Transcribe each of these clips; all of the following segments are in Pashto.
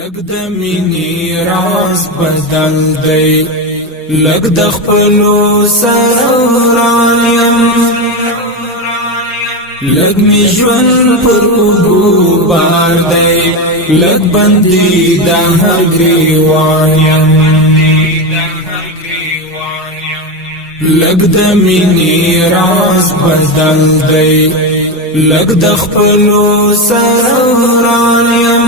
لګ د مینې راز بدل دی لګ د خپلو سره وران یم لګ می ژوند پر اوږو بار دی لګ بندي د هر ګریوان یم لګ د مینې راز بدل دی لګ د خپلو سره وران یم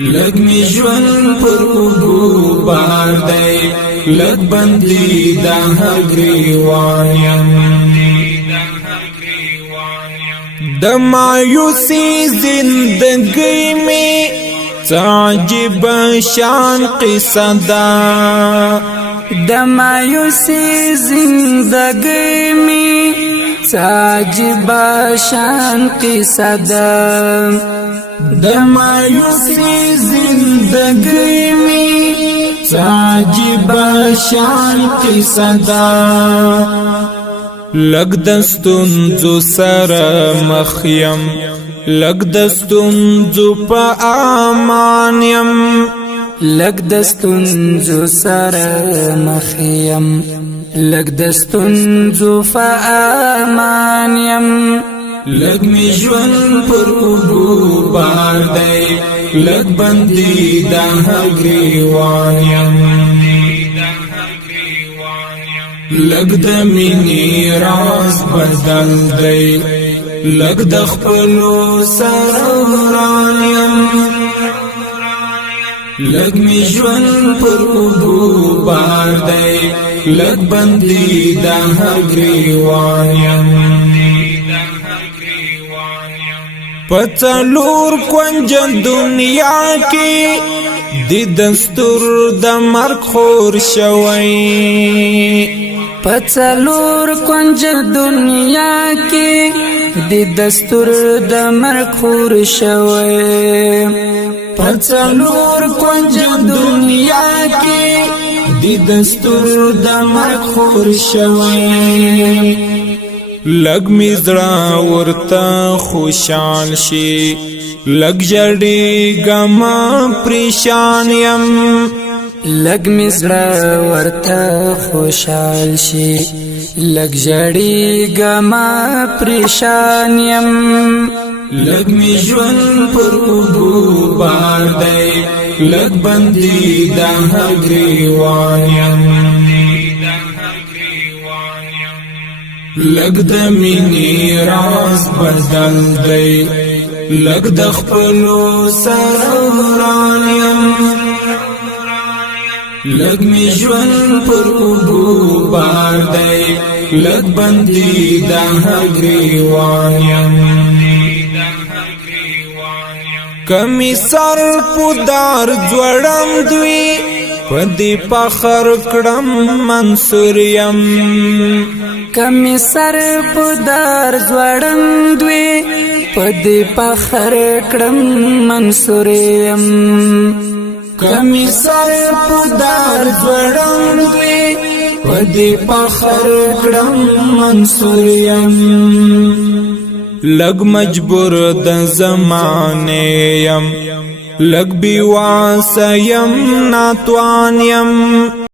لګ می ژوند پر اوږو بار دی لګ بندي د هر ګریوان یم د مایوسی زندگی میں عجیب شان قصہ دا د مایوسی زندگی میں عجیب شان قصہ دا د مایوسی زندگی میں عجیب شان قصہ دا لګ دستونزو سره مخیم لګ دستونزو په امان یم لګ دستونزو سره مخیم لګ دستونزو په امان یم لګ می ژوند پر اوږو بار دی لګ بندي د هر ګریوان یم لګ د مینې راز بدل دی لګ د خپلو سره وران یم لګ می ژوند پر اوږو بار دی لګ بندي د هر ګریوان یم په څلور کونج دنیا کې د دستور د مرګ خور شوی پڅلور کنج دنیا کې د دستور د مرګ خور شوی پڅلور کنج دنیا کې د دستور د مرګ خور شوی لګ می زړه ورته خوشحال شي لګ جړې ګما پریشان یم لګ می زړه ورته خوشحال شي لګ جړې ګما پریشان یم لګ می ژوند پر اوږو بار دی لګ بندي د هر ګریوان یم لګ د مینې راز بدل دی لګ د خپلو سره وران یم لګ می ژوند پر اوږو بار دی لګ بندي د هر ګریوان یم کمی سر پودار ځوړم دوی پدی فخر کړم منصور یم کمی سر پودار ځوړم دوی پدی فخر کړم منصور یم کمی سر پودار ځوړم دوی پدی فخر کړم منصور یم لګ مجبور د زمانه یم لګ بی واسه یم ناتوان یم